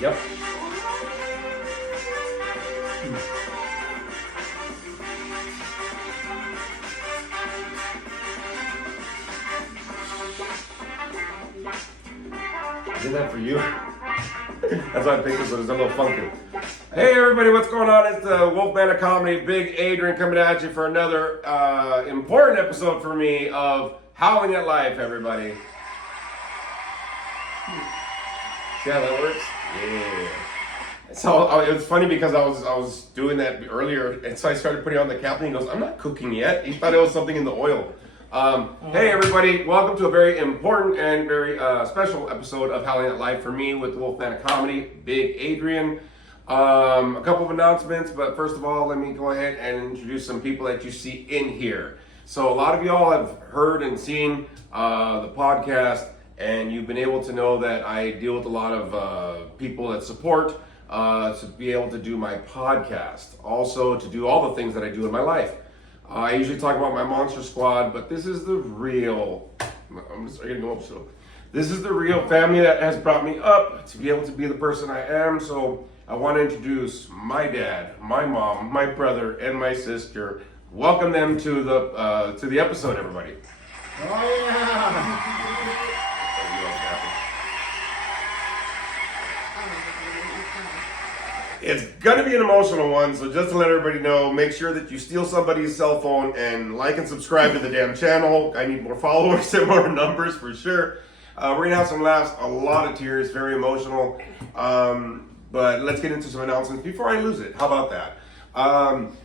Yep. I did that for you. That's why I picked this one. It's a little funky. Hey everybody, what's going on? It's the Wolfman of Comedy, Big Adrian, coming at you for another important episode for me of Howling at Life, everybody. See how that works? Yeah. So it was funny because I was doing that earlier, and so I started putting on the cap, and he goes, "I'm not cooking yet." He thought it was something in the oil. Hey everybody, welcome to a very important and very special episode of Howling at Life for me with the Wolfman of Comedy, Big Adrian. A couple of announcements, but first of all, let me go ahead and introduce some people that you see in here. So a lot of y'all have heard and seen the podcast, and you've been able to know that I deal with a lot of people that support to be able to do my podcast. Also to do all the things that I do in my life. I usually talk about my Monster Squad, but this is the real, I'm just getting emotional. This is the real family that has brought me up to be able to be the person I am. So I want to introduce my dad, my mom, my brother, and my sister. Welcome them to the episode, everybody. Oh yeah! It's gonna be an emotional one, so just to let everybody know, make sure that you steal somebody's cell phone and like and subscribe to the damn channel. I need more followers and more numbers for sure. We're gonna have some laughs, a lot of tears, very emotional. But let's get into some announcements before I lose it. How about that?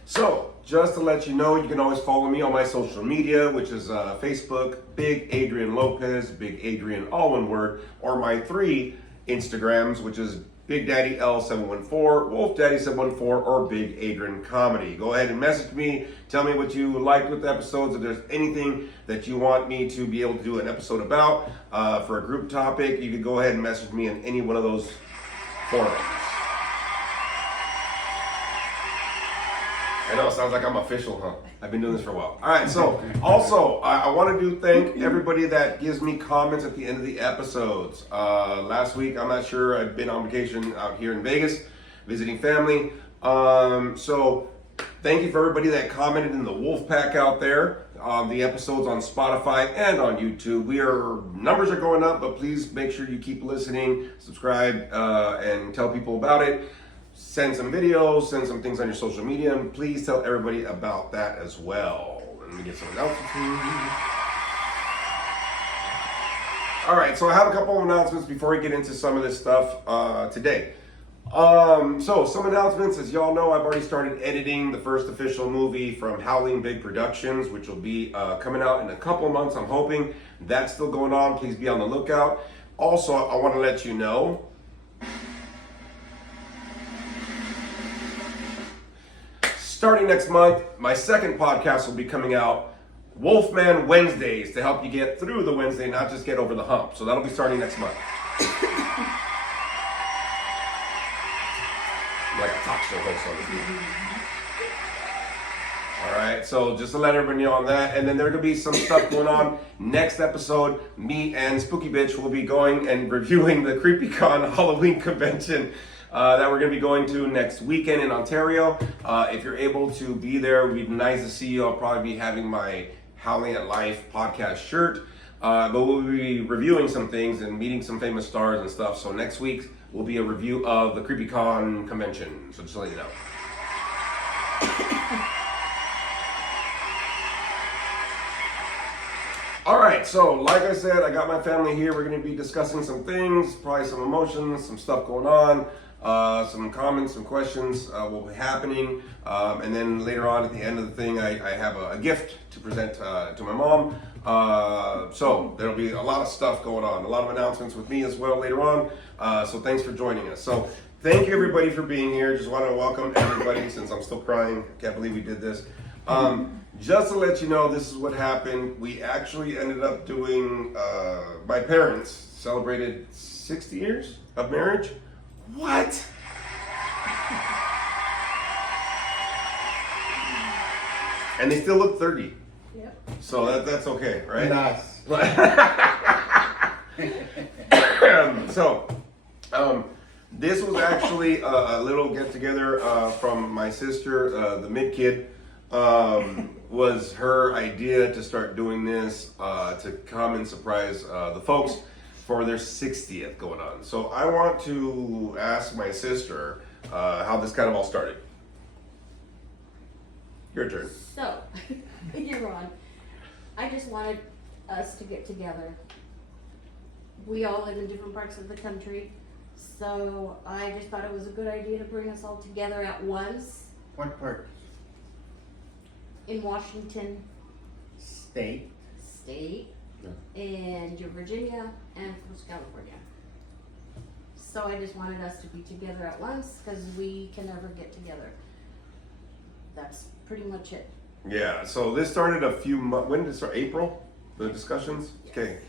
So, just to let you know, you can always follow me on my social media, which is Facebook, Big Adrian Lopez, Big Adrian, all one word, or my 3 Instagrams, which is Big Daddy L714, Wolf Daddy 714, or Big Adrian Comedy. Go ahead and message me. Tell me what you liked with the episodes. If there's anything that you want me to be able to do an episode about for a group topic, you can go ahead and message me in any one of those forums. I know, it sounds like I'm official, huh? I've been doing this for a while. All right, so also, I want to thank everybody that gives me comments at the end of the episodes. Last week, I'm not sure, I've been on vacation out here in Vegas, visiting family. So thank you for everybody that commented in the Wolf Pack out there. The episodes on Spotify and on YouTube. Numbers are going up, but please make sure you keep listening, subscribe, and tell people about it. Send some videos, send some things on your social media, and please tell everybody about that as well. Let me get some announcements. All right, so I have a couple of announcements before we get into some of this stuff today. So some announcements, as y'all know, I've already started editing the first official movie from Howling Big Productions, which will be coming out in a couple of months, I'm hoping. That's still going on, please be on the lookout. Also, I want to let you know, starting next month, my second podcast will be coming out, Wolfman Wednesdays, to help you get through the Wednesday, not just get over the hump. So that'll be starting next month. Like a talk show host on this. All right, so just to let everybody know on that, and then there's gonna be some stuff going on next episode. Me and Spooky Bitch will be going and reviewing the CreepyCon Halloween convention that we're going to be going to next weekend in Ontario. If you're able to be there, it would be nice to see you. I'll probably be having my Howling at Life podcast shirt. But we'll be reviewing some things and meeting some famous stars and stuff. So next week will be a review of the CreepyCon convention. So just to let you know. All right, so like I said, I got my family here. We're going to be discussing some things, probably some emotions, some stuff going on. Some comments, some questions will be happening, and then later on at the end of the thing, I have a gift to present to my mom. So there'll be a lot of stuff going on, a lot of announcements with me as well later on. So thanks for joining us. So thank you everybody for being here. Just want to welcome everybody since I'm still crying. Can't believe we did this. Just to let you know, this is what happened. We actually ended up doing, my parents celebrated 60 years of marriage. What? And they still look 30. Yep. So that's okay, right? Nice. This was actually a little get together from my sister, the mid kid. Was her idea to start doing this to come and surprise the folks for their 60th going on. So I want to ask my sister how this kind of all started. Your turn. So, you're on. I just wanted us to get together. We all live in different parts of the country, so I just thought it was a good idea to bring us all together at once What part? in Washington State. State, and Virginia, and of course California. So I just wanted us to be together at once because we can never get together. That's pretty much it. Yeah, so this started a few months, when did it start? April? The discussions? Yes. Okay.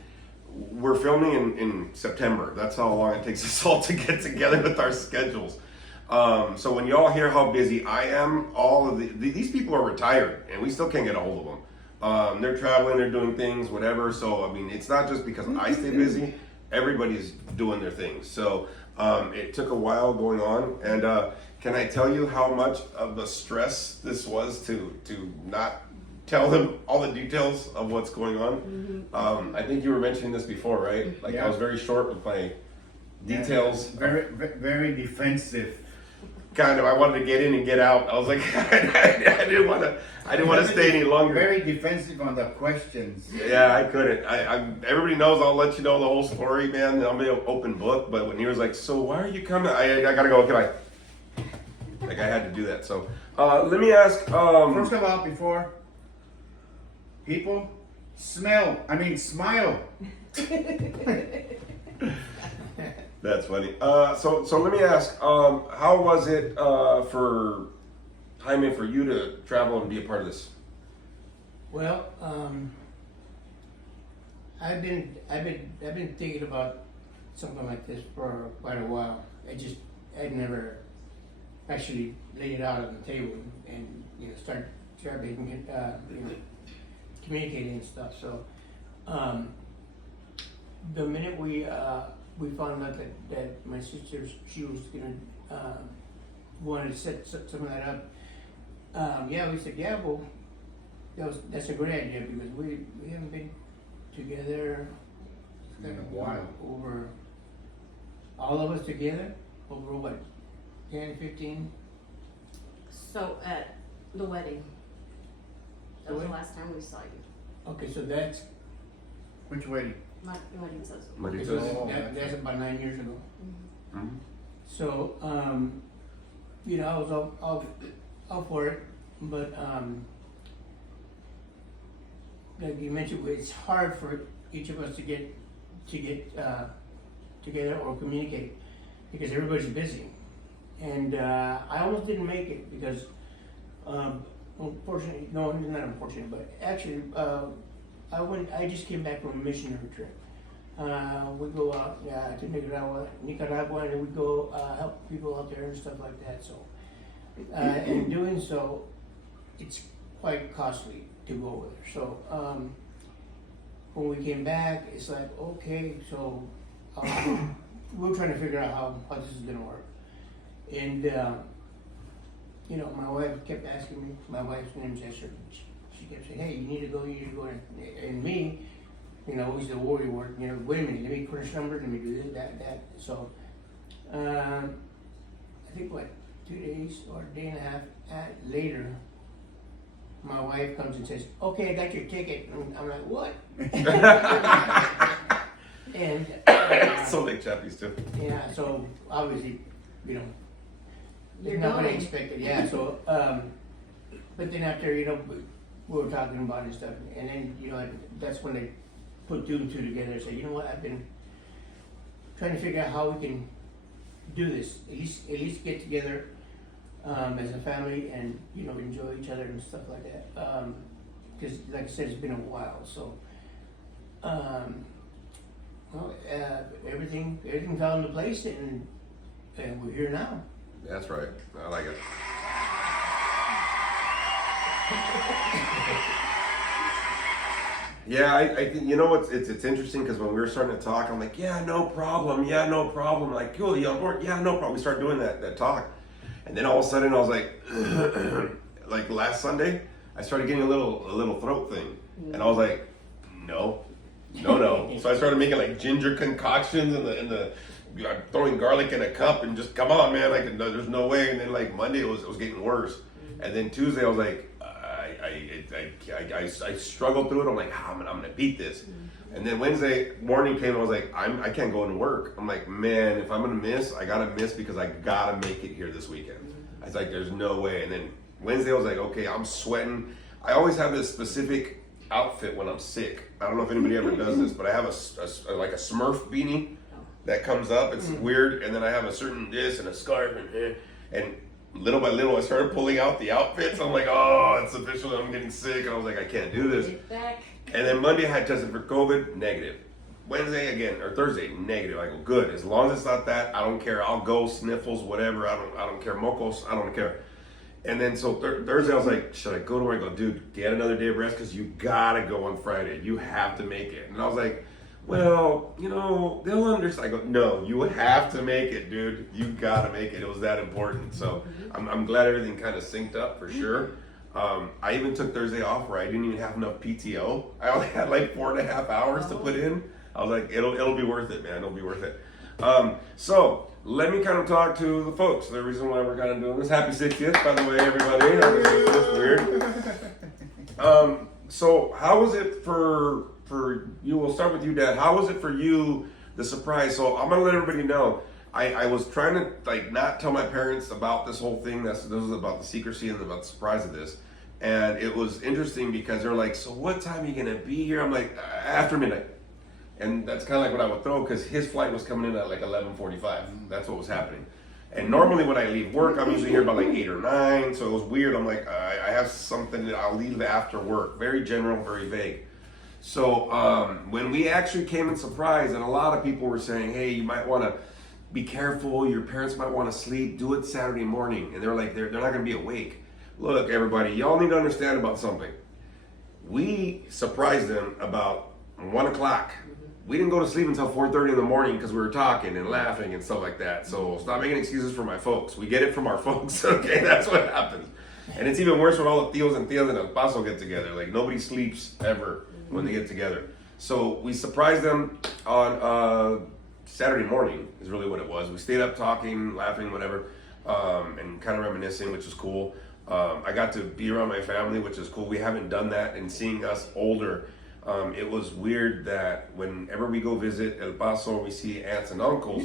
We're filming in September. That's how long it takes us all to get together with our schedules. So when y'all hear how busy I am, all of these people are retired and we still can't get a hold of them. They're traveling, they're doing things, whatever. So, I mean, it's not just because I stay busy. Everybody's doing their things. So it took a while going on. And can I tell you how much of the stress this was to not tell them all the details of what's going on? I think you were mentioning this before, right? Like I was very short with my details. Very defensive. Kind of. I wanted to get in and get out. I was like, I didn't want to stay any longer. Very defensive on the questions. Yeah, I couldn't. Everybody knows I'll let you know the whole story, man. I'll be an open book. But when he was like, so why are you coming? I gotta go. Can I? Like I had to do that. So let me ask. First of all, before people smile. That's funny. So let me ask. How was it for Jaime for you to travel and be a part of this? Well, I've been thinking about something like this for quite a while. I'd never actually laid it out on the table and start making communicating and stuff. So the minute we found out that my sister she was gonna wanted to set some of that up. We said well. That's a great idea because we haven't been together In a while. over all of us together over what 10, 15? So at the wedding, that was the last time we saw you. Okay, so that's Which wedding? Not the wedding, says. Oh, that's about 9 years ago. Mhm. So I was all for it, but like you mentioned, it's hard for each of us to get together or communicate because everybody's busy, and I almost didn't make it because unfortunately, no, not unfortunately, but actually I just came back from a missionary trip. We go out to Nicaragua, and we go help people out there and stuff like that. So, in doing so, it's quite costly to go over there. So, when we came back, it's like, okay, so we're trying to figure out how this is gonna work. And my wife kept asking me. My wife's name is Esther. She kept saying, "Hey, you need to go. And me, always the worry word. Wait a minute, let me crunch numbers. Let me do this, that. So, I think 2 days or a day and a half later, my wife comes and says, "Okay, I got your ticket." And I'm like, "What?" And So like chappies too. yeah, so obviously, You're it's not what I going. expected. Yeah, so but then after we were talking about it and stuff, and then that's when they put 2 and 2 together and said, you know what, I've been trying to figure out how we can do this. At least get together as a family and enjoy each other and stuff like that. Because like I said, it's been a while. So everything fell into place, and we're here now. That's right. I like it. Yeah, I think, you know what's it's interesting because when we were starting to talk, I'm like, yeah, no problem, like, cool, you on board? Yeah, no problem. We started doing that talk, and then all of a sudden I was like, like last Sunday, I started getting a little throat thing, and I was like, no. So I started making like ginger concoctions in the I'm throwing garlic in a cup and just come on, man, there's no way. And then like Monday it was getting worse, and then Tuesday I was like, I struggled through it. I'm like, I'm gonna beat this. And then Wednesday morning came, I was like, I can't go into work. I'm like, man, if I'm gonna miss, I gotta miss because I gotta make it here this weekend. I was like, there's no way. And then Wednesday I was like, okay, I'm sweating. I always have this specific outfit when I'm sick. I don't know if anybody ever does this, but I have a like a Smurf beanie that comes up. It's weird. And then I have a certain this and a scarf and little by little I started pulling out the outfits. I'm like, oh, it's official. I'm getting sick. And I was like, I can't do this. Get back. And then Monday I had tested for COVID, negative. Wednesday again, or Thursday, negative. I go, good. As long as it's not that, I don't care. I'll go sniffles, whatever. I don't care. Mocos, I don't care. And then so Thursday I was like, should I go to work? I go, dude, get another day of rest because you gotta go on Friday. You have to make it. And I was like, well, you know, they'll understand. I go, no, you have to make it, dude. You gotta make it. It was that important. So I'm glad everything kind of synced up for sure. I even took Thursday off where I didn't even have enough PTO. I only had like 4.5 hours to put in. I was like, it'll be worth it, man. It'll be worth it. So let me kind of talk to the folks. The reason why we're kind of doing this. Happy 60th, by the way, everybody. Happy 60th. Weird. So how was it for you? We'll start with you, Dad. How was it for you, the surprise? So I'm gonna let everybody know. I was trying to like not tell my parents about this whole thing. This was about the secrecy and about the surprise of this. And it was interesting because they're like, so what time are you gonna be here? I'm like, after midnight. And that's kind of like what I would throw because his flight was coming in at like 11:45. That's what was happening. And normally when I leave work, I'm usually here by like 8 or 9. So it was weird. I'm like, I have something that I'll leave after work. Very general, very vague. So when we actually came in surprise, and a lot of people were saying, hey, you might want to be careful. Your parents might want to sleep. Do it Saturday morning. And they're like, they're not going to be awake. Look, everybody, y'all need to understand about something. We surprised them about 1 o'clock. We didn't go to sleep until 4:30 in the morning because we were talking and laughing and stuff like that. So stop making excuses for my folks. We get it from our folks, okay? That's what happens. And it's even worse when all the tios and tias in El Paso get together. Like nobody sleeps ever when they get together. So we surprised them on Saturday morning is really what it was. We stayed up talking, laughing, whatever, and kind of reminiscing, which is cool. I got to be around my family, which is cool. We haven't done that, and seeing us older, it was weird that whenever we go visit El Paso, we see aunts and uncles,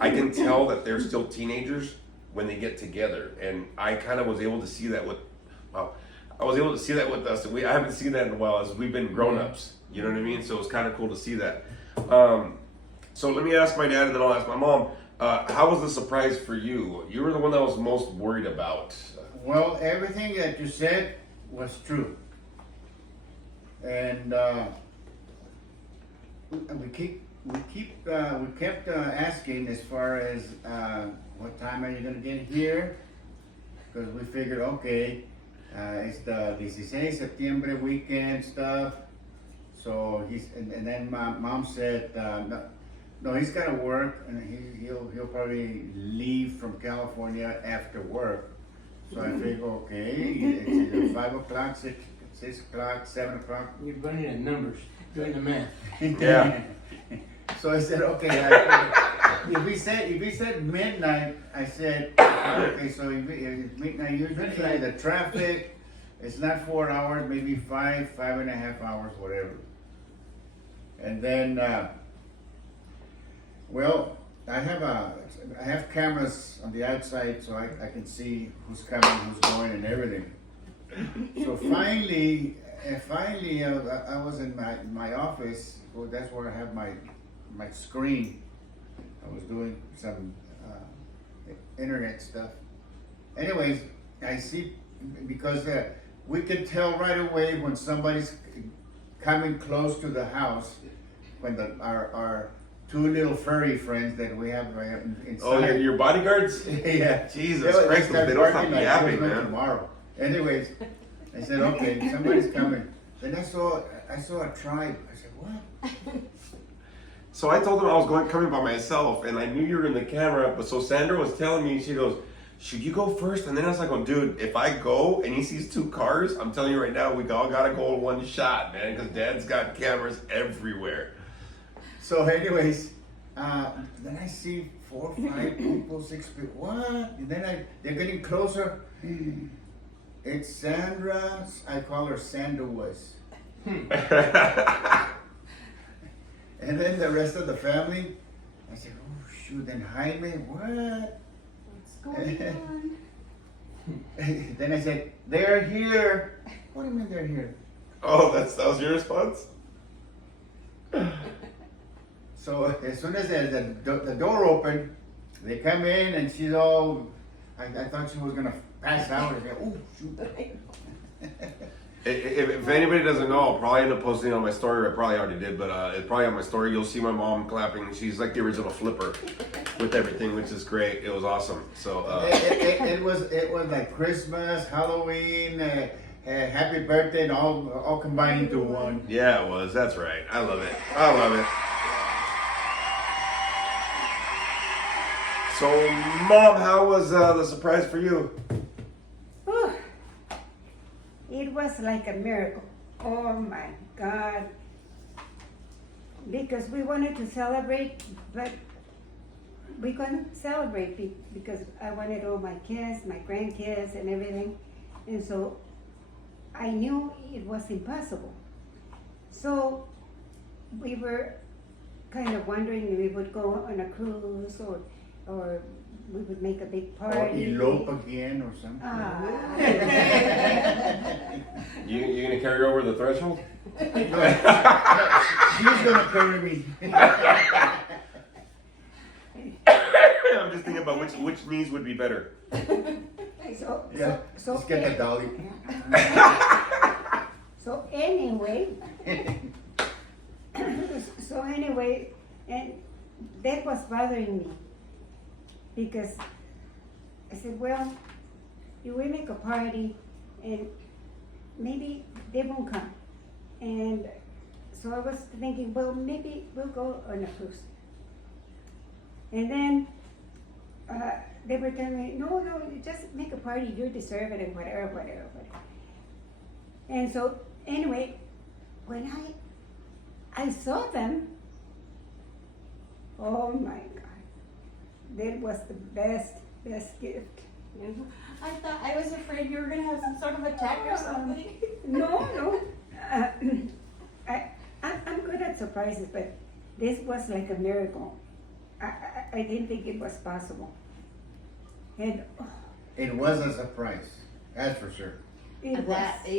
I can tell that they're still teenagers when they get together. And I kind of was able to see that with us. I haven't seen that in a while as we've been grown-ups. You know what I mean? So it's kind of cool to see that. So let me ask my dad and then I'll ask my mom, how was the surprise for you? You were the one that was most worried about. Well, everything that you said was true. And we kept asking as far as what time are you gonna get here? Because we figured, okay, it's the 16 September weekend stuff. So and then my mom said, no, he's gotta work, and he'll probably leave from California after work. So I figured, okay, it's either 5 o'clock, 6 o'clock, 7 o'clock. You're running at numbers, doing the math. Yeah. So I said, okay. If he said midnight, I said, okay. So if midnight, usually the traffic, it's not 4 hours, maybe 5.5 hours, whatever. And then, well, I have cameras on the outside, so I can see who's coming, who's going, and everything. So finally, I was in my office. Well, that's where I have my screen. I was doing some internet stuff. Anyways, I see, because we can tell right away when somebody's coming close to the house, when our two little furry friends that we have inside. Oh, your bodyguards? Yeah. Jesus Christ, they don't stop yapping, man. Tomorrow. Anyways, I said, okay, somebody's coming. Then I saw a tribe. I said, what? So I told him I was coming by myself, and I knew you were in the camera. But so Sandra was telling me, she goes, "Should you go first?" And then I was like, "Oh, dude, if I go and he sees 2 cars, I'm telling you right now, we all gotta go in one shot, man, because Dad's got cameras everywhere." So, anyways, then I see 4, 5 people, 6 people. What? And then they're getting closer. It's Sandra. I call her Sandalwood. And then the rest of the family. I said, "Oh shoot!" Then Jaime, what? What's going on? Then I said, "They're here." What do you mean they're here? Oh, that was your response? So as soon as the door opened, they come in and she's all. I thought she was gonna pass out. I said, "Oh shoot!" If anybody doesn't know, I'll probably end up posting it on my story. I probably already did, but it's probably on my story. You'll see my mom clapping. She's like the original flipper with everything, which is great. It was awesome. So it was like Christmas, Halloween, happy birthday, and all combined into one. yeah, it was. That's right. I love it. I love it. So, Mom, how was the surprise for you? Whew. It was like a miracle. Oh my God. Because we wanted to celebrate, but we couldn't celebrate because I wanted all my kids, my grandkids, and everything. And so I knew it was impossible. So we were kind of wondering if we would go on a cruise or we would make a big Or party. elope again or something. Ah. You gonna carry her over the threshold? She's gonna carry me. I'm just thinking about which knees would be better. Yeah, just get the dolly. So anyway, and that was bothering me because I said, well, you will make a party and maybe they won't come. And so I was thinking, well, maybe we'll go on a cruise. And then they were telling me, no, you just make a party, you deserve it, and whatever. And so, anyway, when I saw them, oh my God, that was the best gift. I was afraid you were gonna have some sort of attack or something. No, I'm good at surprises, but this was like a miracle. I didn't think it was possible. And It was a surprise, that's for sure. It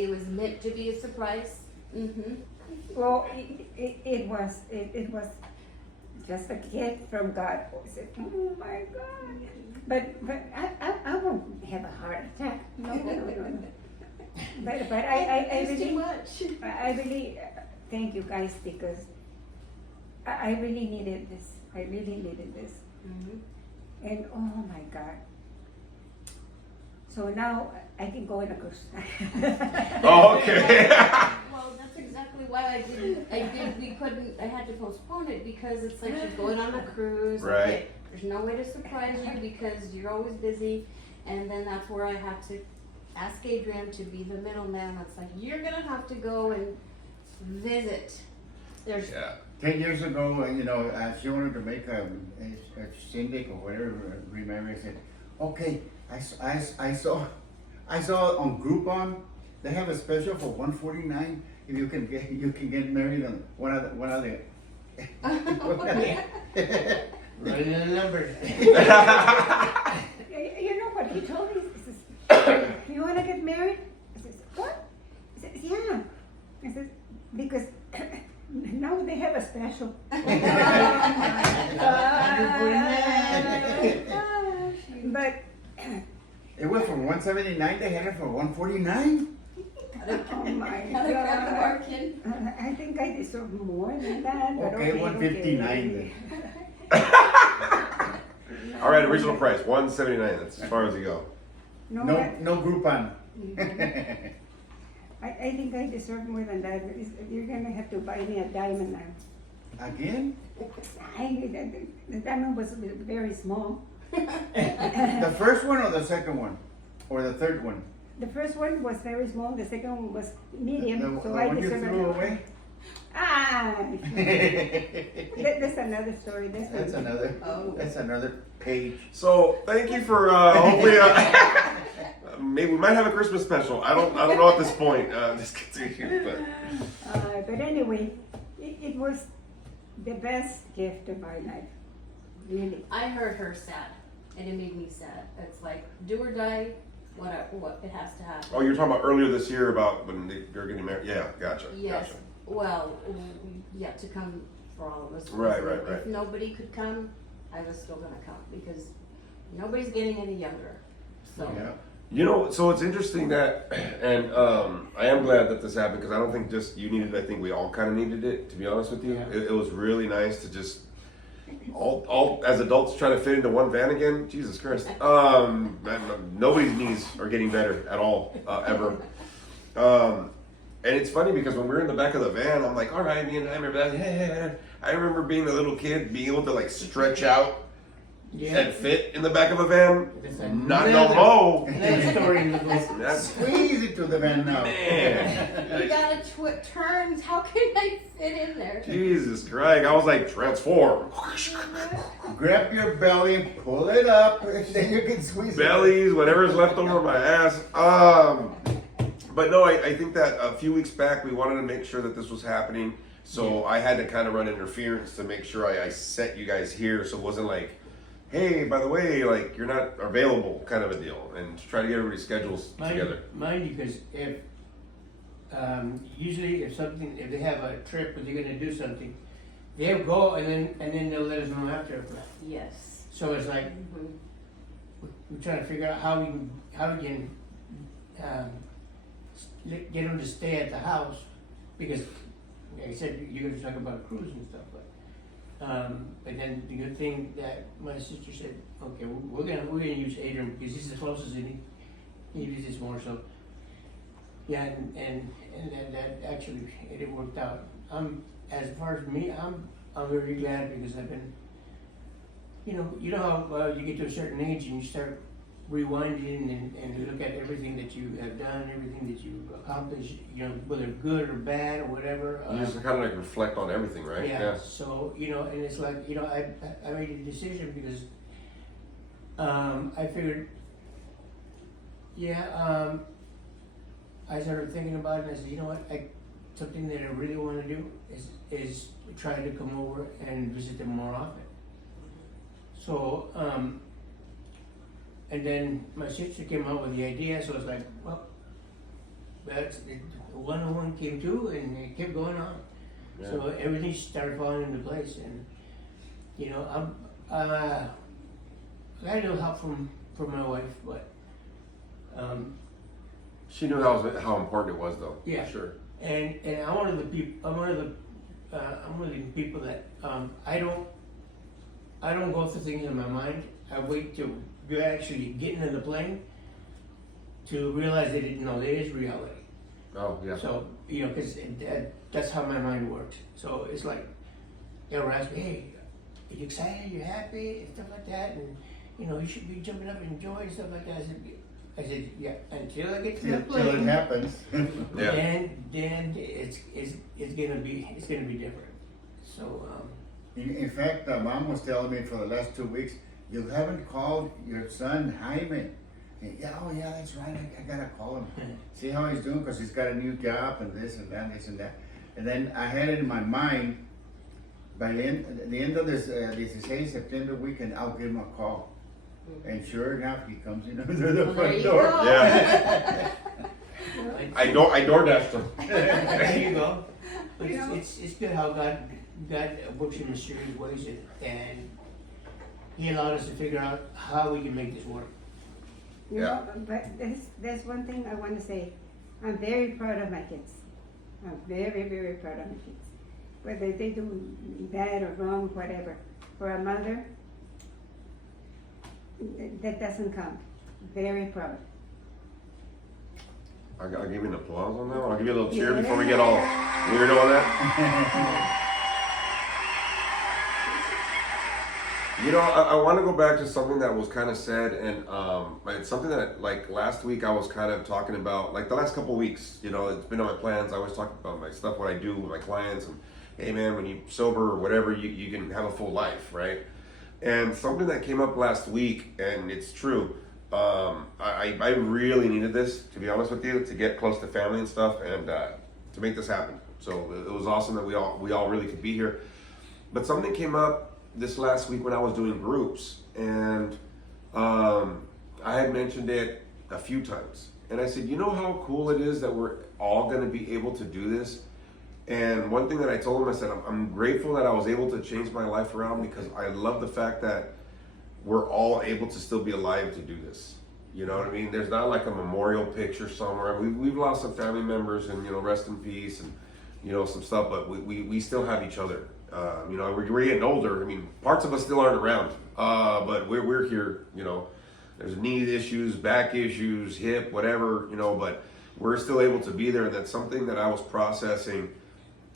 was meant to be a surprise. Mm-hmm. Well, it was just a gift from God. I said, oh my God. But I won't have a heart attack. No. But I It's really, too much. I really thank you guys because I really needed this. I really needed this. Mm-hmm. And oh my God. So now I can go in a cruise. Oh, okay. Well, that's exactly why I had to postpone it because it's like she's going on a cruise. Right. Okay, there's no way to surprise you because you're always busy. And then that's where I had to ask Adrian to be the middleman. That's like, you're gonna have to go and visit. There's Yeah. 10 years ago, she wanted to make a syndic or whatever. Remember, I said, okay. I saw on Groupon they have a special for $149 if you can get married on one of the. Right in the number. You know what he told me? He says, you want to get married? I says, what? He says, yeah. I says, because now they have a special. But It was for $179. They had it for $149. oh my another crack of God. our kid. I think I deserve more than that. But Okay, $159 then. All right, original price, $179. That's as far as you go. No, No Groupon. I think I deserve more than that. You're gonna have to buy me a diamond now. Again? The diamond was very small. The first one or the second one? Or the third one? The first one was very small, the second one was medium, The so one I you deserve threw it. away? Ah, that's another story. That's another, Oh. that's another page. So thank you for hopefully maybe we might have a Christmas special. I don't know at this point. Just continue, but But anyway, it was the best gift of my life, really. I heard her sad, and it made me sad. It's like, do or die, what it has to happen. oh, you're talking about earlier this year about when they're getting married. Yeah, gotcha. Yes, Gotcha. well, yet to come for all of us. Right. If nobody could come, I was still gonna come, because nobody's getting any younger, so. Yeah. You know, so it's interesting that, and I am glad that this happened because I don't think just you needed it. I think we all kind of needed it. To be honest with you, Yeah. it was really nice to just all as adults try to fit into one van again. Jesus Christ, nobody's knees are getting better at all ever. And it's funny because when we were in the back of the van, I'm like, all right, me and I remember that. Yeah. I remember being a little kid, being able to like stretch out and fit in the back of a van. That's Not no mo. Another story in the book. That's Squeeze it to the van now. man. You gotta turns, how can I fit in there? Jesus Christ, I was like, transform. Grab your belly, pull it up, then you can squeeze Bellies, whatever's left over my ass. But no, I think that a few weeks back we wanted to make sure that this was happening. So I had to kind of run interference to make sure I set you guys here. So it wasn't like, hey, by the way, like you're not available kind of a deal. And to try to get everybody's schedules together. Mind you, because if usually if they have a trip or they're gonna do something, they'll go and then they'll let us know after. Yes. So it's like Mhm. we're trying to figure out how we can get them to stay at the house, because like I said, you're gonna talk about a cruise and stuff, but then the good thing that my sister said, okay, we're gonna use Adrian because he's the closest and he visits more, so yeah, and that actually it worked out. As far as me, I'm very glad because I've been, you know how you get to a certain age and you start rewinding and look at everything that you have done, everything that you've accomplished, whether good or bad or whatever. You just kind of like reflect on everything, right? Yeah. So and it's like I made a decision because I figured, I started thinking about it and I said, you know what, something that I really want to do is try to come over and visit them more often. So and then my sister came up with the idea, so it's like, well, one came to and it kept going on. Yeah. So everything started falling into place, and I got a little help from my wife, but She knew how important it was, though. Yeah. For sure. and I'm one of the people. I'm one of the people that I don't go through things in my mind. I wait till you're actually getting in the plane to realize that it is reality. Oh yeah. So because that's how my mind works. So it's like they were asking me, hey, are you excited? Are you happy? And stuff like that, and you should be jumping up and enjoying and stuff like that. I said, yeah, until I get to the Till plane. it happens. Yeah. Then it's gonna be different. So In fact, Mom was telling me for the last 2 weeks, you haven't called your son Jaime. Yeah, oh yeah, that's right. I gotta call him. See how he's doing, because he's got a new job and this and that, this and that. And then I had it in my mind, by the end of this 16 September weekend, I'll give him a call. And sure enough, he comes in through the Well, there front you door. go. Yeah. I DoorDashed him. there you go. But You know? it's good how God works in mysterious ways, and He allowed us to figure out how we can make this work. You know, but there's one thing I want to say. I'm very proud of my kids. I'm very, very proud of my kids. Whether they do bad or wrong, whatever. For a mother, that doesn't count. Very proud. I'll give you an applause on that one. I'll give you a little cheer before we get all weirdo on that. You know, I want to go back to something that was kind of said, and it's something that, like, last week I was kind of talking about, like, the last couple of weeks, you know, it's been on my plans. I always talk about my stuff, what I do with my clients, and, hey, man, when you sober or whatever, you can have a full life, right? And something that came up last week, and it's true, I really needed this, to be honest with you, to get close to family and stuff, and to make this happen. So it was awesome that we all really could be here. But something came up this last week when I was doing groups, and I had mentioned it a few times, and I said, you know how cool it is that we're all going to be able to do this? And one thing that I told him, I said, I'm grateful that I was able to change my life around, because I love the fact that we're all able to still be alive to do this. You know what I mean? There's not like a memorial picture somewhere. We've lost some family members, and, you know, rest in peace, and, you know, some stuff, but we still have each other. You know, we're getting older. I mean, parts of us still aren't around, but we're here. You know, there's knee issues, back issues, hip, whatever. You know, but we're still able to be there, and that's something that I was processing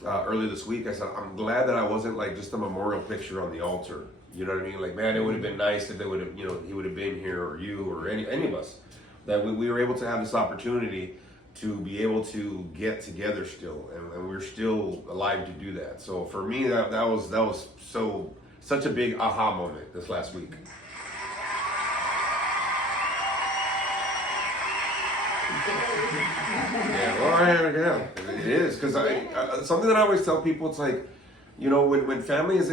earlier this week. I said, I'm glad that I wasn't like just a memorial picture on the altar. You know what I mean? Like, man, it would have been nice if they would have, you know, he would have been here, or you, or any of us, that we were able to have this opportunity to be able to get together still, and we're still alive to do that. So for me, that was such a big aha moment this last week. Yeah, well, yeah, it is, because something that I always tell people, it's like, you know, when families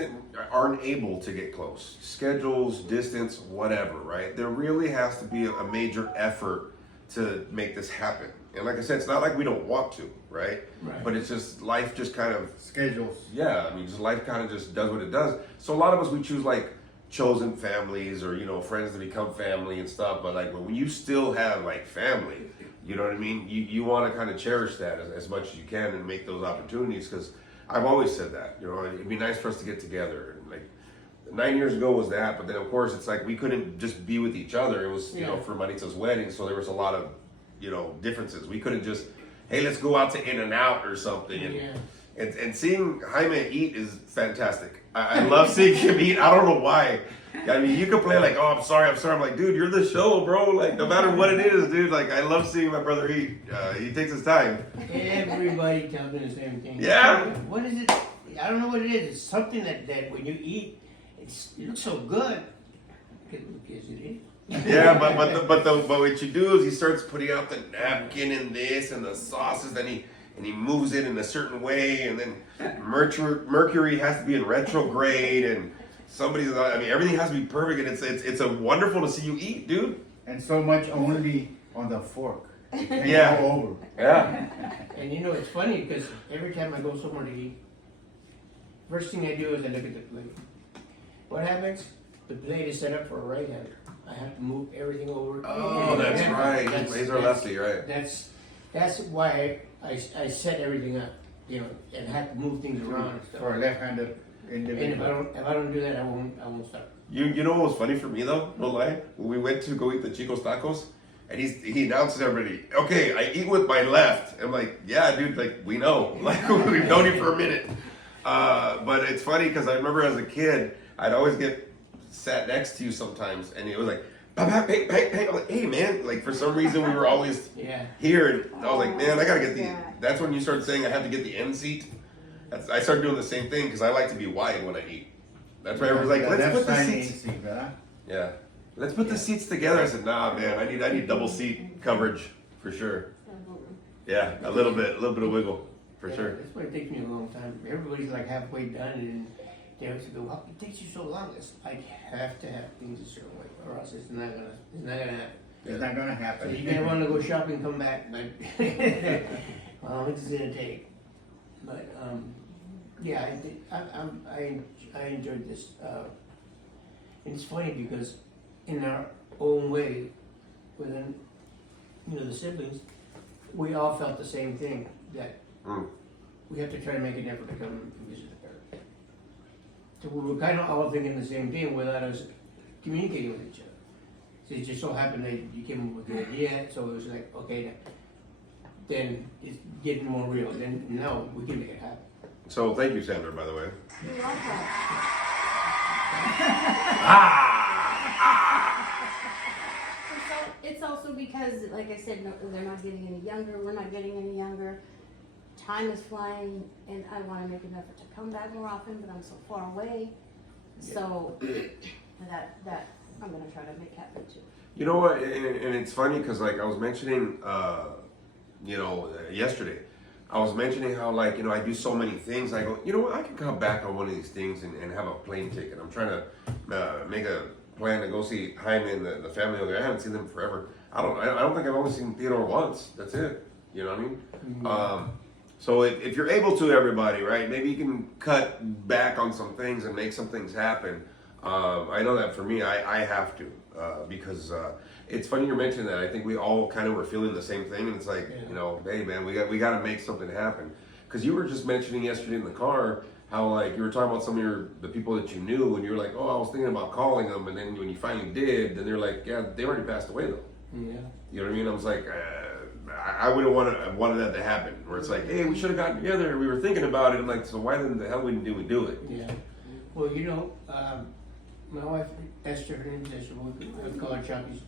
aren't able to get close, schedules, distance, whatever, right? There really has to be a major effort to make this happen. And like I said, it's not like we don't want to, right? But it's just, life just kind of... Schedules. Yeah, I mean, just life kind of just does what it does. So a lot of us, we choose like chosen families, or, you know, friends that become family and stuff. But like when you still have like family, you know what I mean? You want to kind of cherish that as much as you can, and make those opportunities, because I've always said that, you know, it'd be nice for us to get together. And like 9 years ago was that, but then of course it's like we couldn't just be with each other. It was, you know, for Marita's wedding, so there was a lot of, you know, differences. We couldn't just, hey, let's go out to In-N-Out or something. And seeing Jaime eat is fantastic. I love seeing him eat. I don't know why. I mean, you could play like, oh, I'm sorry. I'm like, dude, you're the show, bro. Like, no matter what it is, dude. Like, I love seeing my brother eat. He takes his time. Everybody tells me the same thing. Yeah. What is it? I don't know what it is. It's something that when you eat, it looks so good. Yes, it is. Yeah, but what you do is he starts putting out the napkin and this and the sauces, and he moves it in a certain way, and then Mercury has to be in retrograde, and everything has to be perfect, and it's a wonderful to see you eat, dude. And so much only on the fork. It can't Yeah. go over. Yeah. And you know, it's funny because every time I go somewhere to eat, first thing I do is I look at the plate. What happens? The plate is set up for a right-hander. I have to move everything over. Oh, that's right. He's our lefty, right? That's why I set everything up, you know, and have to move things around and stuff. For a left-handed And individual. if I don't do that, I won't start. You know what was funny for me though? No lie. When we went to go eat the Chico's tacos, and he announces to everybody, okay, I eat with my left. I'm like, yeah, dude, like we know, like we've known you for a minute. But it's funny because I remember as a kid, I'd always get sat next to you sometimes, and it was like, bang, bang, bang, bang. I'm like, hey man, like for some reason we were always here, and I was like, man, I gotta get the. That's when you started saying I have to get the end seat. I started doing the same thing because I like to be wide when I eat. That's why everyone's like, let's put the seats. Yeah, let's put the seats together. I said, nah, man, I need double seat coverage for sure. Yeah, a little bit of wiggle for sure. That's why it takes me a long time. Everybody's like halfway done, and they always go, well, it takes you so long. I have to have things a certain way, or else it's not gonna happen. It's not gonna happen. So you're gonna want to go shopping and come back, but how long is it gonna take? But yeah, I enjoyed this, and it's funny because in our own way, within the siblings, we all felt the same thing, that we have to try to make an effort to come and visit her. So we were kind of all thinking the same thing without us communicating with each other. So it just so happened that you came up with the idea, so it was like, okay, then it's getting more real. Then now we can make it happen. So thank you, Sandra, by the way. You're welcome. It's also because, like I said, no, they're not getting any younger, we're not getting any younger. Time is flying, and I wanna make an effort to come back more often, but I'm so far away. So, that, I'm gonna try to make happen too. You know what? And it's funny because like I was mentioning, yesterday, I was mentioning how like, I do so many things. I go, you know what? I can come back on one of these things and have a plane ticket. I'm trying to make a plan to go see Jaime and the family over there. I haven't seen them forever. I don't think I've only seen Theodore once. That's it. You know what I mean? Mm-hmm. So if you're able to, everybody, right? Maybe you can cut back on some things and make some things happen. I know that for me, I have to because it's funny you're mentioning that. I think we all kind of were feeling the same thing, and it's like, hey man, we got to make something happen. Because you were just mentioning yesterday in the car how like you were talking about some of the people that you knew, and you were like, oh, I was thinking about calling them, and then when you finally did, then they're like, yeah, they already passed away though. Yeah. You know what I mean? I was like, I would have wanted that to happen. Where it's like, hey, we should have gotten together. We were thinking about it. I'm like, so why then the hell did we do it? Yeah. Well, my wife Esther, her name is Esther. We call her Chucky.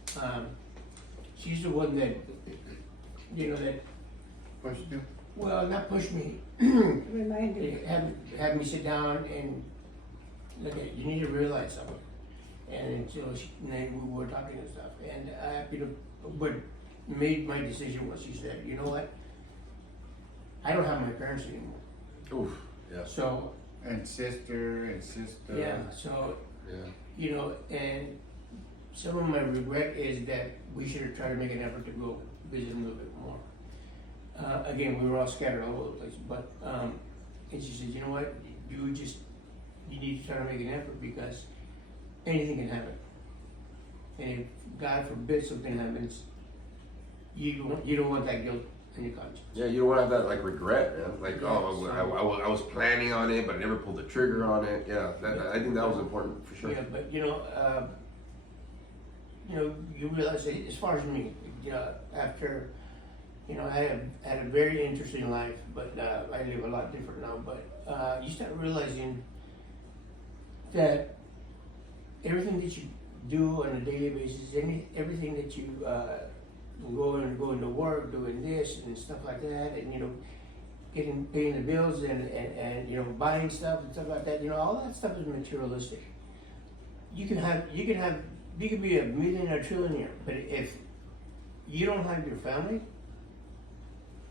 She's the one that, that. Pushed you? Well, not pushed me. Reminded. Had me sit down and look at. You need to realize something. And so then we were talking and stuff. And what made my decision was she said, you know what? I don't have my parents anymore. Oof. Yeah. So. And sister. Yeah. So. Yeah. And some of my regret is that we should have tried to make an effort to go visit a little bit more. Again, we were all scattered all over the place, but, and she said, you know what, you need to try to make an effort because anything can happen. And if God forbid something happens, you don't want that guilt in your conscience. Yeah, you don't want to have that like regret, man. Like, I was planning on it, but I never pulled the trigger on it. Yeah, I think that was important for sure. Yeah, but you realize that as far as me, after, I had a very interesting life, but I live a lot different now. But you start realizing that everything that you do on a daily basis, everything that you going to work, doing this and stuff like that, and paying the bills and buying stuff and stuff like that. All that stuff is materialistic. You can be a millionaire, trillionaire, but if you don't have your family,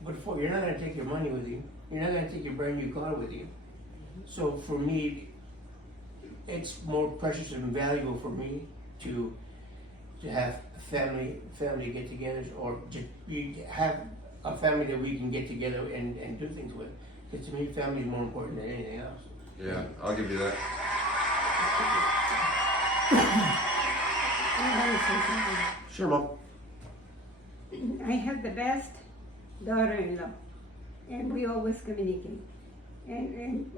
what for? You're not going to take your money with you. You're not going to take your brand new car with you. So for me, it's more precious and valuable for me to have family get-togethers, or just have a family that we can get together and do things with. Because to me, family is more important than anything else. Yeah, I'll give you that. Sure, Mom. I have the best daughter-in-law, and we always communicate. And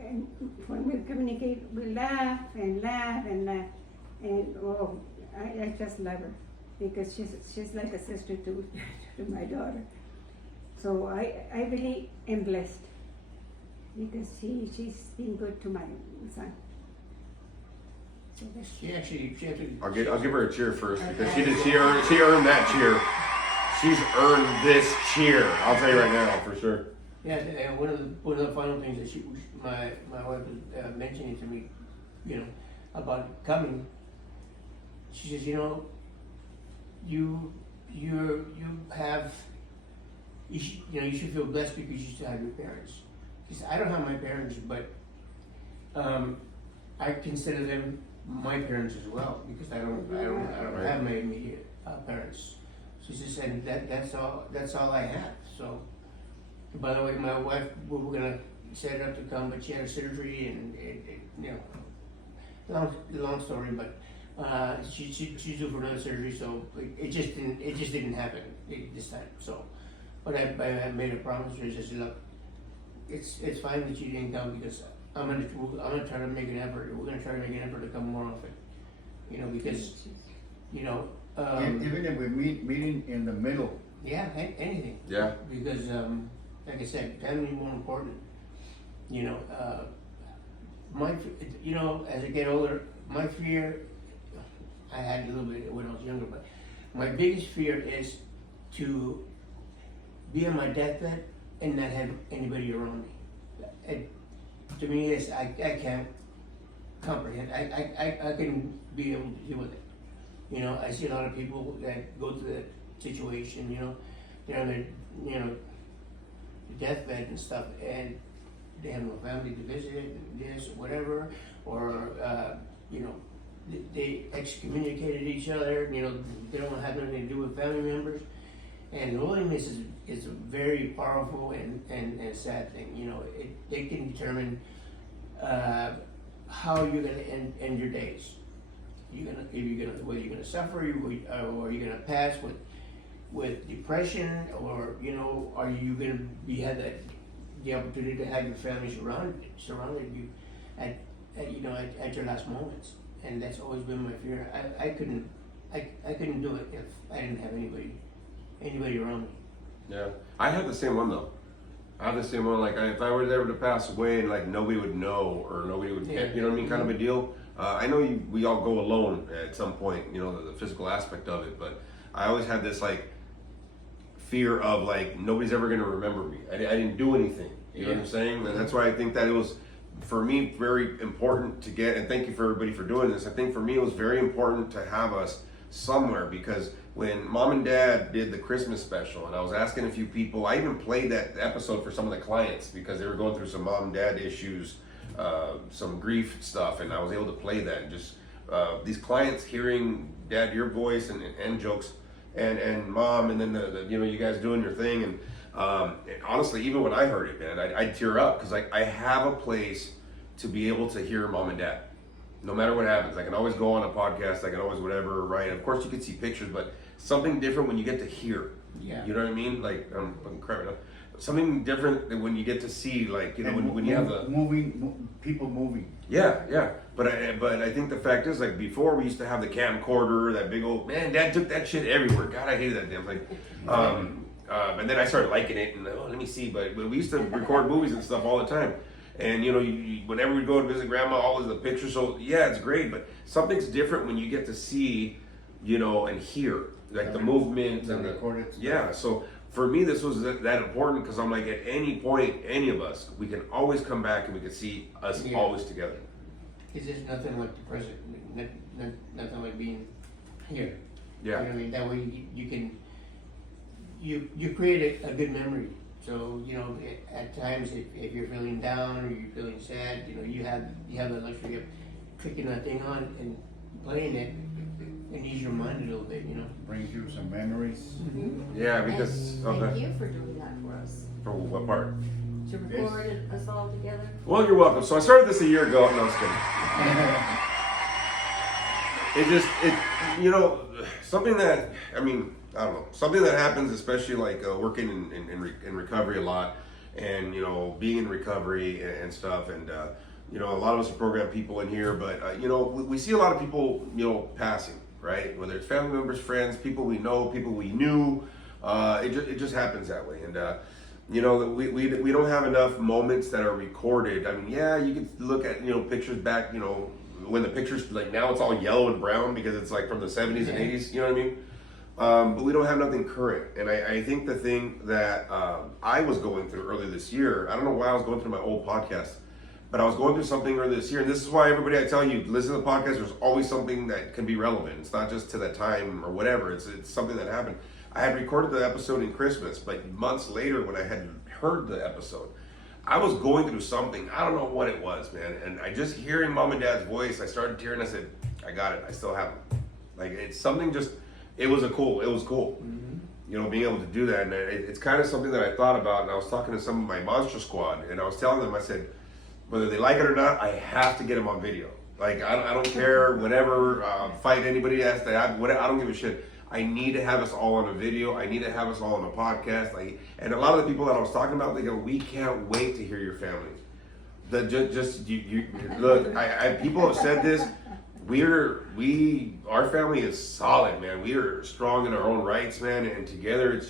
when we communicate, we laugh and laugh and laugh. And oh, I just love her because she's like a sister to my daughter. So I really am blessed because she's been good to my son. So that's She actually I'll give her a cheer first because she earned that cheer. She's earned this cheer. I'll tell you right now for sure. Yeah, and one of the final things that my wife was mentioning to me, about coming. She says, you should feel blessed because you still have your parents. She said, I don't have my parents, but I consider them my parents as well because I don't have my immediate parents. She says, and that's all I have. So, by the way, my wife, we were gonna set it up to come, but she had surgery, and long story, but she's due for another surgery, so it just didn't happen this time. So, but I made a promise to her. I said, look, it's fine that you didn't come because I'm gonna try to make an effort. We're gonna try to make an effort to come more often. Because even if we meeting in the middle, Yeah, anything. Yeah. Because, like I said, family is more important. You know, as I get older, my fear, I had a little bit when I was younger, but my biggest fear is to be on my deathbed and not have anybody around me. To me, I can't comprehend. I couldn't be able to deal with it. You know, I see a lot of people that go through that situation. You know, they're on their deathbed and stuff, and they have no family to visit, this or whatever, or they excommunicated each other. You know, they don't have anything to do with family members. And loneliness is a very powerful and sad thing. You know, they can determine how you're gonna end your days. Whether you're gonna suffer, or you're gonna pass with depression, or are you gonna have the opportunity to have your family surrounded you at your last moments. And that's always been my fear. I couldn't do it if I didn't have anybody around me. Yeah, I had the same one though. I had the same one. Like, if I were ever to pass away and like nobody would know or nobody would, Yeah. you know what I mean, kind of a deal. I know we all go alone at some point, you know, the physical aspect of it. But I always had this like fear of like nobody's ever gonna remember me. I didn't do anything. You know what I'm saying? And that's why I think that it was, for me, very important to get. And thank you for everybody for doing this. I think for me it was very important to have us somewhere, because when Mom and Dad did the Christmas special, and I was asking a few people, I even played that episode for some of the clients because they were going through some mom and dad issues, some grief stuff, and I was able to play that. And just these clients hearing Dad, your voice, and jokes, and Mom, and then the you guys doing your thing, and honestly, even when I heard it, man, I'd tear up because I have a place to be able to hear Mom and Dad. No matter what happens, I can always go on a podcast, I can always whatever, right? Of course, you can see pictures, but something different when you get to hear. Yeah. You know what I mean? Like, I'm crying up. Something different than when you get to see, like, when you have the people moving. Yeah. But I think the fact is, like, before we used to have the camcorder, that big old man. Dad took that shit everywhere. God, I hated that damn thing. And then I started liking it, and let me see. But we used to record movies and stuff all the time. And whenever we go and visit grandma, all of the pictures. So yeah, it's great, but something's different when you get to see, and hear, like the movement and the recorded. Yeah. So for me, this was that important because I'm like, at any point, any of us, we can always come back and we can see us always together. It's just nothing like the present, nothing like being here. Yeah. You know what I mean? That way you can create a good memory. So, at times if you're feeling down or you're feeling sad, you have the luxury of clicking that thing on and playing it and ease your mind a little bit, Brings you some memories. Yeah, because And thank you for doing that for us. For what part? To record us all together. Well, you're welcome. So I started this a year ago. No, I was kidding. Something that, I don't know, something that happens, especially like working in recovery a lot, and being in recovery and stuff, and a lot of us are program people in here, but we see a lot of people passing, right? Whether it's family members, friends, people we know, people we knew, it just happens that way, and we don't have enough moments that are recorded. I mean, yeah, you can look at pictures back, when the pictures, like, now it's all yellow and brown because it's like from the 70s and 80s, you know what I mean? But we don't have nothing current. And I think the thing that I was going through earlier this year, I don't know why I was going through my old podcast, but I was going through something earlier this year. And this is why everybody, I tell you, listen to the podcast, there's always something that can be relevant. It's not just to that time or whatever. It's something that happened. I had recorded the episode in Christmas, but months later when I had heard the episode, I was going through something. I don't know what it was, man. And I just hearing Mom and Dad's voice, I started tearing. I said, I got it. I still have it. Like, it's something just, it was cool. Mm-hmm. Being able to do that. And it's kind of something that I thought about. And I was talking to some of my Monster Squad, and I was telling them, I said, whether they like it or not, I have to get them on video. Like, I don't care, whatever, fight anybody has to have, whatever, I don't give a shit. I need to have us all on a video. I need to have us all on a podcast. And a lot of the people that I was talking about, they go, we can't wait to hear your families. Look, people have said this. our family is solid, man. We are strong in our own rights, man, and together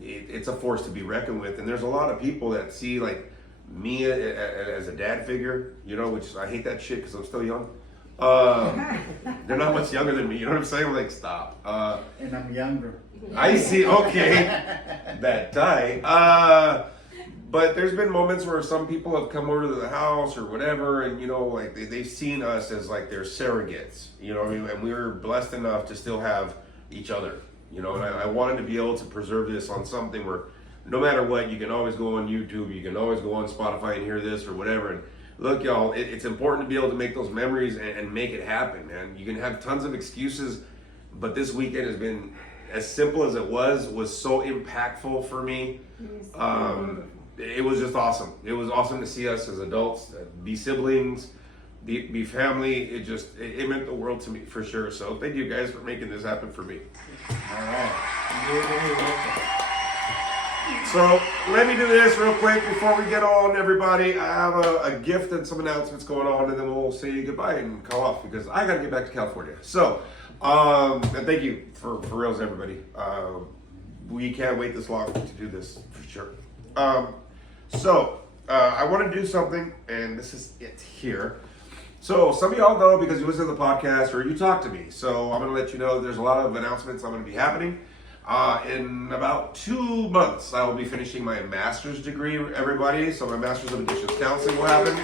it's a force to be reckoned with. And there's a lot of people that see like me as a dad figure, you know, which I hate that shit because I'm still young. They're not much younger than me, you know what I'm saying? I'm like, stop. And I'm younger. I see, okay. That tie. But there's been moments where some people have come over to the house or whatever, and you know, like they've seen us as like their surrogates, you know what I mean? And we were blessed enough to still have each other, you know, and I wanted to be able to preserve this on something where no matter what, you can always go on YouTube, you can always go on Spotify and hear this or whatever. And look, y'all, it's important to be able to make those memories and make it happen, man. You can have tons of excuses, but this weekend has been, as simple as it was so impactful for me. It was just awesome. It was awesome to see us as adults, be siblings, be family. It meant the world to me for sure. So thank you guys for making this happen for me. All right. You're very welcome. So let me do this real quick before we get on, everybody. I have a gift and some announcements going on, and then we'll say goodbye and call off because I got to get back to California. So, and thank you for reals, everybody. We can't wait this long to do this for sure. I want to do something, and this is it here. So some of y'all know because you listen to the podcast or you talk to me. So I'm going to let you know there's a lot of announcements I'm going to be happening. In about 2 months, I will be finishing my master's degree, everybody. So my master's of addictions counseling will happen.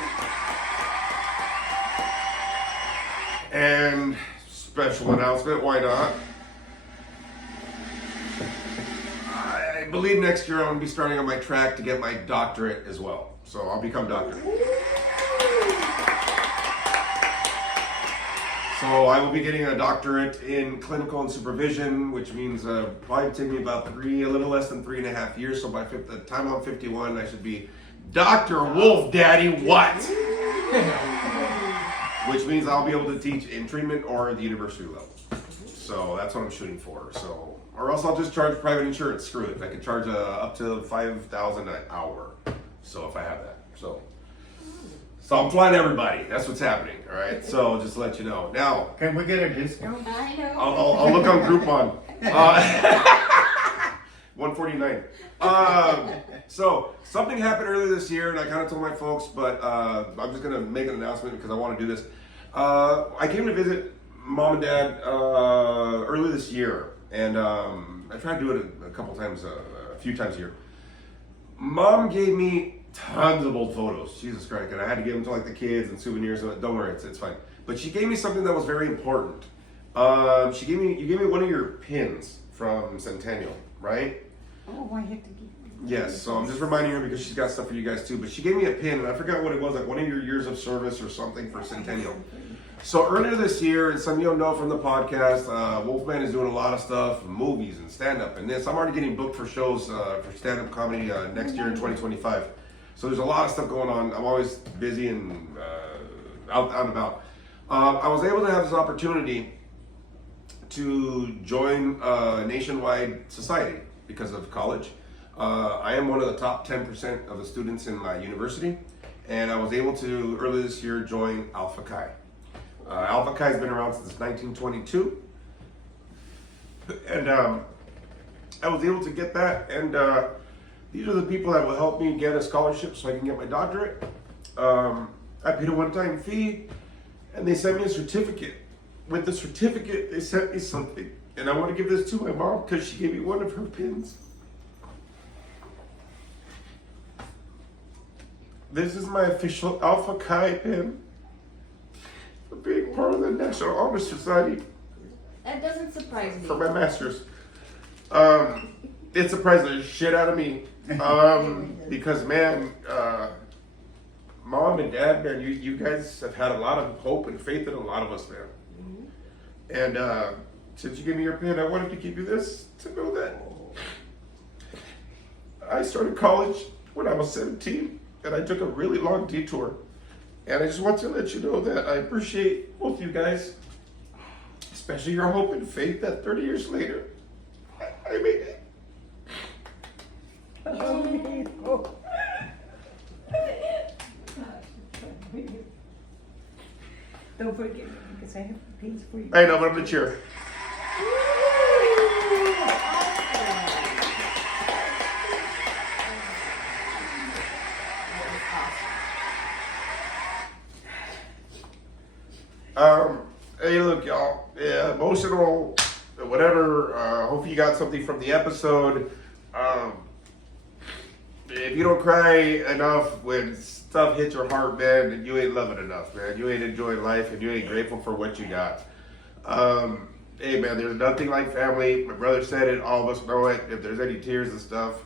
And special announcement, why not? I believe next year I'm going to be starting on my track to get my doctorate as well. So I'll become doctor. So I will be getting a doctorate in clinical and supervision, which means probably take me about a little less than 3.5 years. So by the time I'm 51, I should be Dr. Wolf Daddy what? Which means I'll be able to teach in treatment or at the university level. So that's what I'm shooting for. So, or else I'll just charge private insurance. Screw it. I can charge up to $5,000 an hour. So if I have that. So I'm flying everybody. That's what's happening. All right. So just to let you know. Now, Can we get a discount? I know. I'll look on Groupon. 149. So something happened earlier this year, and I kind of told my folks, but I'm just gonna make an announcement because I want to do this. I came to visit Mom and Dad earlier this year, and I tried to do it a couple times, a few times a year. Mom gave me tons of old photos, Jesus Christ, and I had to give them to like the kids and souvenirs. Don't worry, it's fine. But she gave me something that was very important. You gave me one of your pins from Centennial, right? Oh, I had to give. Yes, so I'm just reminding her because she's got stuff for you guys too. But she gave me a pin, and I forgot what it was, like one of your years of service or something for Centennial. So earlier this year, and some of you know from the podcast, Wolfman is doing a lot of stuff, movies and stand-up and this. I'm already getting booked for shows for stand-up comedy next year in 2025. So there's a lot of stuff going on. I'm always busy and out and about. I was able to have this opportunity to join a nationwide society because of college. I am one of the top 10% of the students in my university, and I was able to, earlier this year, join Alpha Chi. Alpha Chi has been around since 1922, and I was able to get that, and these are the people that will help me get a scholarship so I can get my doctorate. I paid a one-time fee, and they sent me a certificate. With the certificate, they sent me something, and I want to give this to my mom because she gave me one of her pins. This is my official Alpha Chi pin for being part of the National Honor Society That doesn't surprise me. for my master's. It surprised the shit out of me because, man, Mom and Dad, man, you guys have had a lot of hope and faith in a lot of us, man. And since you gave me your pin, I wanted to give you this to know that I started college when I was 17. And I took a really long detour. And I just want to let you know that I appreciate both you guys, especially your hope and faith that 30 years later, I made it. Don't forget, because I have pins for you. I know, but I'm gonna cheer. Hey, look, y'all. Yeah, emotional, whatever. Hope you got something from the episode. If you don't cry enough when stuff hits your heart, man, then you ain't loving enough, man. You ain't enjoying life, and you ain't grateful for what you got. Hey, man, there's nothing like family. My brother said it. All of us know it. If there's any tears and stuff,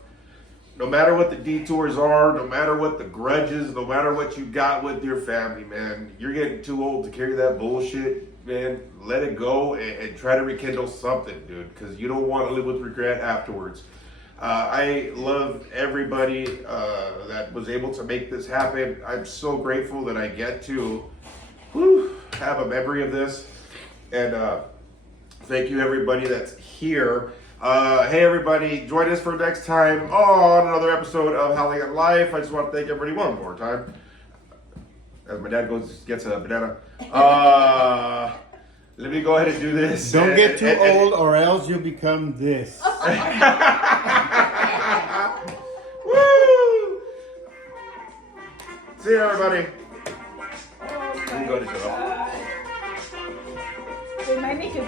no matter what the detours are, no matter what the grudges, no matter what you got with your family, man, you're getting too old to carry that bullshit, man. Let it go and try to rekindle something, dude, because you don't want to live with regret afterwards. I love everybody that was able to make this happen. I'm so grateful that I get to have a memory of this. And thank you, everybody that's here. Hey everybody, join us for next time on another episode of Howling at Life. I just want to thank everybody one more time. As my dad gets a banana. Let me go ahead and do this. Don't get too old or else you become this. Woo! See you everybody. You can go to shut up.